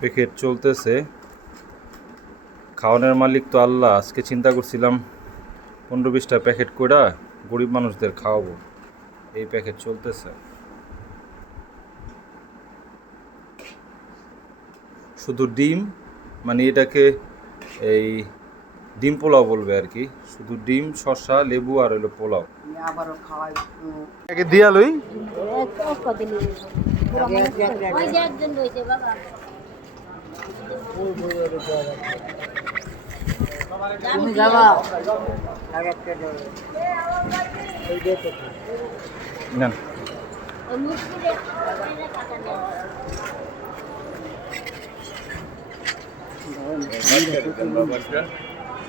Packet চলতেছে। খাওয়ানোর মালিক তো আল্লাহ আজকে চিন্তা করছিলাম পনেরো বিশটা প্যাকেট কইরা গরিব মানুষদের খাওয়াবো। এই প্যাকেট চলতেছে। শুধু ডিম মানে এটাকে এই ডিম পোলাও বলবে আর কি। শুধু ডিম শসা লেবু আর হলো পোলাও। দিয়া লই ওই যে একজন রয়েছে বাবা তুমি যাবা?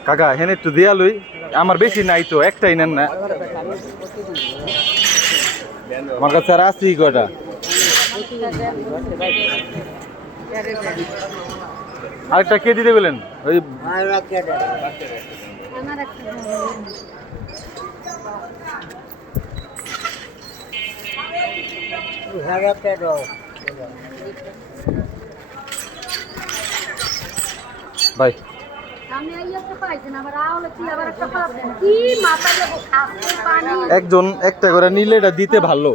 কাকা হেন একটু দিয়া লই। আমার বেশি নাই তো, একটাই নেন না। আমার কাছে আর কটা আরেকটা কে দিতে গেলেন ওই। ভাই। একজন একটা করে নিলে এটা দিতে ভালো।